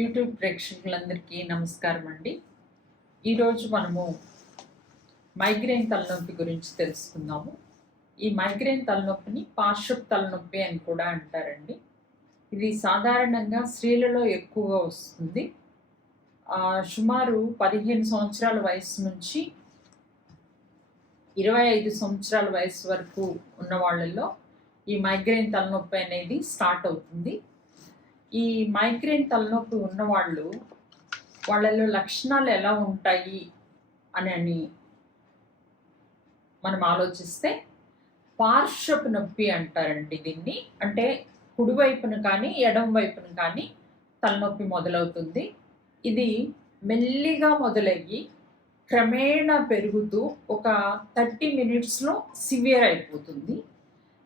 YouTube ప్రేక్షకులందరికీ నమస్కారం అండి. ఈరోజు మనము మైగ్రేన్ తలనొప్పి గురించి తెలుసుకుందాము. ఈ మైగ్రేన్ తలనొప్పిని పార్శ్వపు తలనొప్పి అని కూడా అంటారండి. ఇది సాధారణంగా స్త్రీలలో ఎక్కువగా వస్తుంది. సుమారు 15 సంవత్సరాల వయసు నుంచి 25 సంవత్సరాల వయసు వరకు ఉన్న వాళ్ళల్లో ఈ మైగ్రేన్ తలనొప్పి అనేది స్టార్ట్ అవుతుంది. ఈ మైగ్రేన్ తలనొప్పి ఉన్నవాళ్ళు వాళ్ళలో లక్షణాలు ఎలా ఉంటాయి అని మనం ఆలోచిస్తే పార్శ్వపు నొప్పి అంటారండి దీన్ని. అంటే కుడివైపున కానీ ఎడమ వైపున కానీ తలనొప్పి మొదలవుతుంది. ఇది మెల్లిగా మొదలయ్యి క్రమేణా పెరుగుతూ ఒక 30 మినిట్స్లో సివియర్ అయిపోతుంది.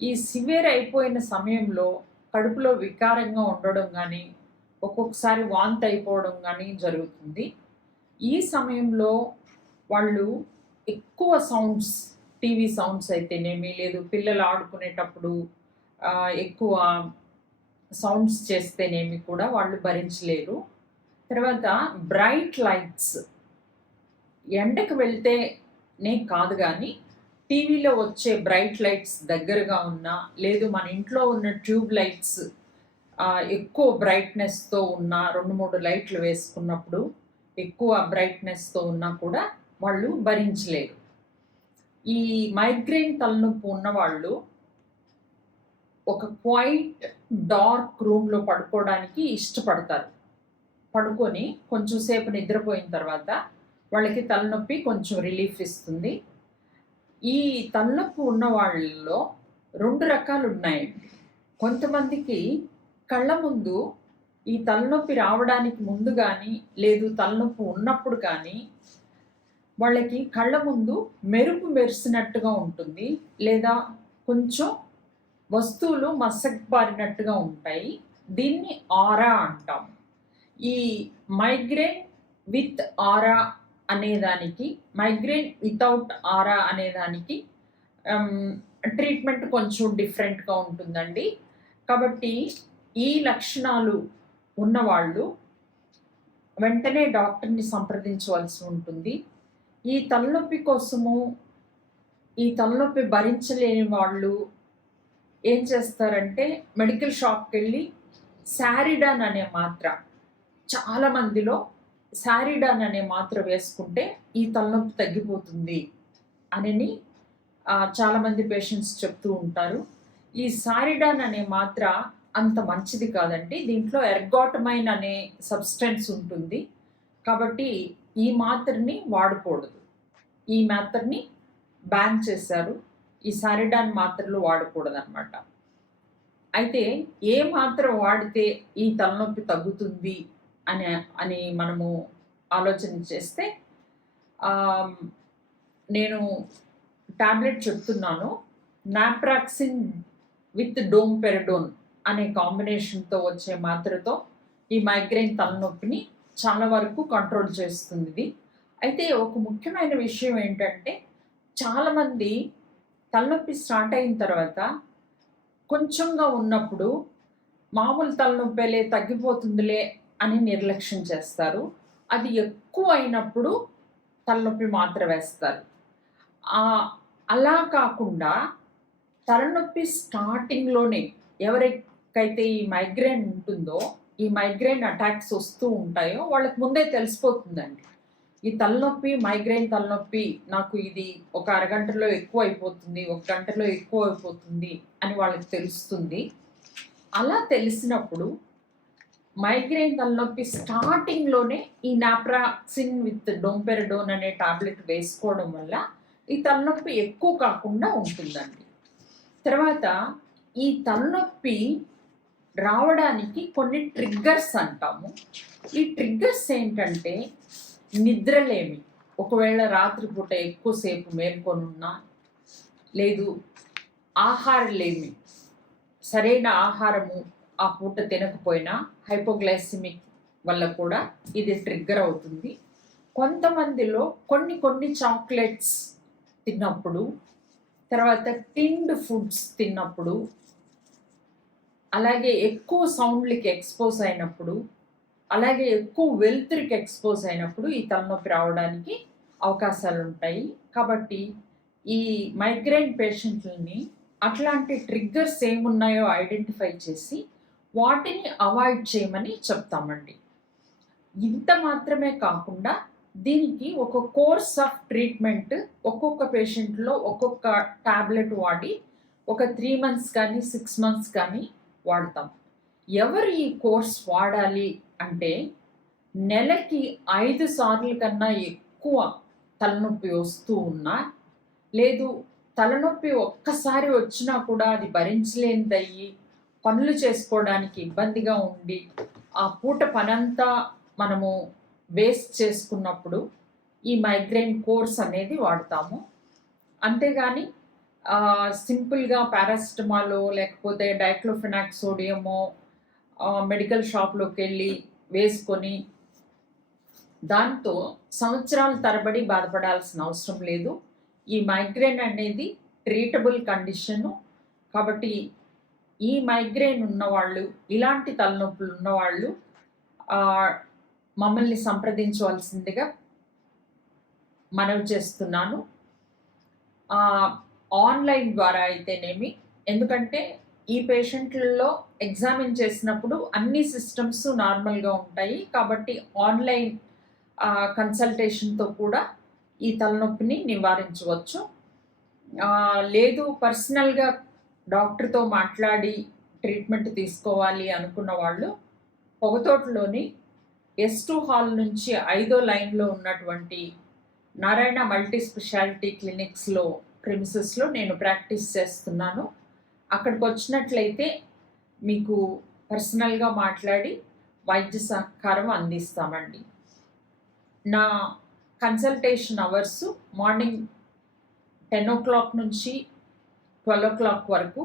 ఈ సివియర్ అయిపోయిన సమయంలో కడుపులో వికారంగా ఉండడం కానీ, ఒక్కొక్కసారి వాంతి అయిపోవడం కానీ జరుగుతుంది. ఈ సమయంలో వాళ్ళు ఎక్కువ సౌండ్స్, టీవీ సౌండ్స్ అయితేనేమి, లేదు పిల్లలు ఆడుకునేటప్పుడు ఎక్కువ సౌండ్స్ చేస్తేనేమి కూడా వాళ్ళు భరించలేరు. తర్వాత బ్రైట్ లైట్స్, ఎండకు వెళ్తేనే కాదు కానీ టీవీలో వచ్చే బ్రైట్ లైట్స్ దగ్గరగా ఉన్నా, లేదు మన ఇంట్లో ఉన్న ట్యూబ్ లైట్స్ ఎక్కువ బ్రైట్నెస్తో ఉన్న 2-3 లైట్లు వేసుకున్నప్పుడు ఎక్కువ బ్రైట్నెస్తో ఉన్నా కూడా వాళ్ళు భరించలేరు. ఈ మైగ్రేన్ తలనొప్పి ఉన్నవాళ్ళు ఒక క్వైట్ డార్క్ రూమ్లో పడుకోవడానికి ఇష్టపడతారు. పడుకొని కొంచెం సేపు నిద్రపోయిన తర్వాత వాళ్ళకి తలనొప్పి కొంచెం రిలీఫ్ ఇస్తుంది. ఈ తలనొప్పి ఉన్న వాళ్ళలో 2 రకాలు ఉన్నాయండి. కొంతమందికి కళ్ళ ముందు ఈ తలనొప్పి రావడానికి ముందు కానీ, లేదు తలనొప్పి ఉన్నప్పుడు కానీ వాళ్ళకి కళ్ళ ముందు మెరుపు మెరిసినట్టుగా ఉంటుంది, లేదా కొంచెం వస్తువులు మసకబారినట్టుగా ఉంటాయి. దీన్ని ఆరా అంటాం. ఈ మైగ్రేన్ విత్ ఆరా అనేదానికి, మైగ్రేన్ వితౌట్ ఆరా అనేదానికి ట్రీట్మెంట్ కొంచెం డిఫరెంట్గా ఉంటుందండి. కాబట్టి ఈ లక్షణాలు ఉన్నవాళ్ళు వెంటనే డాక్టర్ని సంప్రదించవలసి ఉంటుంది. ఈ తలనొప్పి కోసము, ఈ తలనొప్పి భరించలేని వాళ్ళు ఏం చేస్తారంటే మెడికల్ షాప్కి వెళ్ళి శారిడాన్ అనే మాత్ర, చాలామందిలో శారిడాన్ అనే మాత్ర వేసుకుంటే ఈ తలనొప్పి తగ్గిపోతుంది అని చాలామంది పేషెంట్స్ చెప్తూ ఉంటారు. ఈ శారిడాన్ అనే మాత్ర అంత మంచిది కాదండి. దీంట్లో ఎర్గాటమైన్ అనే సబ్స్టెన్స్ ఉంటుంది. కాబట్టి ఈ మాత్రని వాడకూడదు. ఈ మాత్రని బ్యాన్ చేశారు. ఈ శారిడాన్ మాత్రలు వాడకూడదు అన్నమాట. అయితే ఏ మాత్ర వాడితే ఈ తలనొప్పి తగ్గుతుంది అని మనము ఆలోచన చేస్తే, నేను టాబ్లెట్ చెప్తున్నాను. నాప్రాక్సిన్ విత్ డోంపెరడోన్ అనే కాంబినేషన్తో వచ్చే మాత్రతో ఈ మైగ్రేన్ తలనొప్పిని చాలా వరకు కంట్రోల్ చేస్తుంది ఇది. అయితే ఒక ముఖ్యమైన విషయం ఏంటంటే, చాలామంది తలనొప్పి స్టార్ట్ అయిన తర్వాత కొంచెంగా ఉన్నప్పుడు మామూలు తలనొప్పిలే తగ్గిపోతుందిలే అని నిర్లక్ష్యం చేస్తారు. అది ఎక్కువ అయినప్పుడు తలనొప్పి మాత్ర వేస్తారు. అలా కాకుండా తలనొప్పి స్టార్టింగ్లోనే ఎవరికైతే ఈ మైగ్రేన్ ఉంటుందో, ఈ మైగ్రేన్ అటాక్స్ వస్తూ ఉంటాయో వాళ్ళకి ముందే తెలిసిపోతుందండి. ఈ తలనొప్పి, మైగ్రేన్ తలనొప్పి నాకు ఇది ఒక అరగంటలో ఎక్కువ అయిపోతుంది, ఒక గంటలో ఎక్కువ అయిపోతుంది అని వాళ్ళకి తెలుస్తుంది. అలా తెలిసినప్పుడు మైగ్రేన్ తలనొప్పి స్టార్టింగ్లోనే ఈ నాప్రాక్సిన్ విత్ డోంపెరడోన్ అనే టాబ్లెట్ వేసుకోవడం వల్ల ఈ తలనొప్పి ఎక్కువ కాకుండా ఉంటుందండి. తర్వాత ఈ తలనొప్పి రావడానికి కొన్ని ట్రిగ్గర్స్ అంటాము. ఈ ట్రిగ్గర్స్ ఏంటంటే, నిద్రలేమి, ఒకవేళ రాత్రిపూట ఎక్కువసేపు మేల్కొనున్నా, లేదు ఆహారలేమి, సరైన ఆహారము ఆ పూట తినకపోయినా హైపోగ్లైసిమిక్ వల్ల కూడా ఇది ట్రిగ్గర్ అవుతుంది. కొంతమందిలో కొన్ని చాక్లెట్స్ తిన్నప్పుడు, తర్వాత టిన్డ్ ఫుడ్స్ తిన్నప్పుడు, అలాగే ఎక్కువ సౌండ్లకి ఎక్స్పోజ్ అయినప్పుడు, అలాగే ఎక్కువ వెలుతురికి ఎక్స్పోజ్ అయినప్పుడు ఈ తలనొప్పి రావడానికి అవకాశాలు ఉంటాయి. కాబట్టి ఈ మైగ్రేన్ పేషెంట్లని అట్లాంటి ట్రిగ్గర్స్ ఏమున్నాయో ఐడెంటిఫై చేసి వాటిని అవాయిడ్ చేయమని చెప్తామండి. ఇంత మాత్రమే కాకుండా దీనికి ఒక కోర్స్ ఆఫ్ ట్రీట్మెంట్ ఒక్కొక్క పేషెంట్లో ఒక్కొక్క టాబ్లెట్ వాడి ఒక 3 మంత్స్ కానీ 6 మంత్స్ కానీ వాడతాం. ఎవరు ఈ కోర్స్ వాడాలి అంటే నెలకి 5 సార్లు కన్నా ఎక్కువ తలనొప్పి వస్తూ ఉన్నా, లేదు తలనొప్పి ఒక్కసారి వచ్చినా కూడా అది భరించలేనిదయ్యి పనులు చేసుకోవడానికి ఇబ్బందిగా ఉండి ఆ పూట పనంతా మనము వేస్ట్ చేసుకున్నప్పుడు ఈ మైగ్రేన్ కోర్స్ అనేది వాడతాము. అంతేగాని సింపుల్గా పారాసిటమాలో లేకపోతే డైక్లోఫెనాక్ సోడియమో మెడికల్ షాప్లోకి వెళ్ళి వేసుకొని దాంతో సంవత్సరాల తరబడి బాధపడాల్సిన అవసరం లేదు. ఈ మైగ్రేన్ అనేది ట్రీటబుల్ కండిషను. కాబట్టి ఈ మైగ్రేన్ ఉన్నవాళ్ళు, ఇలాంటి తలనొప్పులు ఉన్నవాళ్ళు మమ్మల్ని సంప్రదించవలసిందిగా మనవి చేస్తున్నాను. ఆన్లైన్ ద్వారా అయితేనేమి, ఎందుకంటే ఈ పేషెంట్లలో ఎగ్జామిన్ చేసినప్పుడు అన్ని సిస్టమ్స్ నార్మల్గా ఉంటాయి. కాబట్టి ఆన్లైన్ కన్సల్టేషన్తో కూడా ఈ తలనొప్పిని నివారించవచ్చు. లేదు పర్సనల్గా డాక్టర్తో మాట్లాడి ట్రీట్మెంట్ తీసుకోవాలి అనుకున్న వాళ్ళు పొగతోటలోని S2 హాల్ నుంచి 5వ లైన్లో ఉన్నటువంటి నారాయణ మల్టీ స్పెషాలిటీ క్లినిక్స్లో ప్రిమిసెస్లో నేను ప్రాక్టీస్ చేస్తున్నాను. అక్కడికి వచ్చినట్లయితే మీకు పర్సనల్గా మాట్లాడి వైద్య సహకారం అందిస్తామండి. నా కన్సల్టేషన్ అవర్స్ మార్నింగ్ 10 నుంచి 12 వరకు,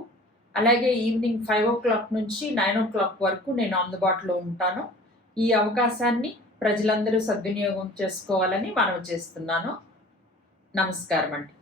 అలాగే ఈవినింగ్ 5 నుంచి 9 వరకు నేను అందుబాటులో ఉంటాను. ఈ అవకాశాన్ని ప్రజలందరూ సద్వినియోగం చేసుకోవాలని మనవి చేస్తున్నాను. నమస్కారం అండి.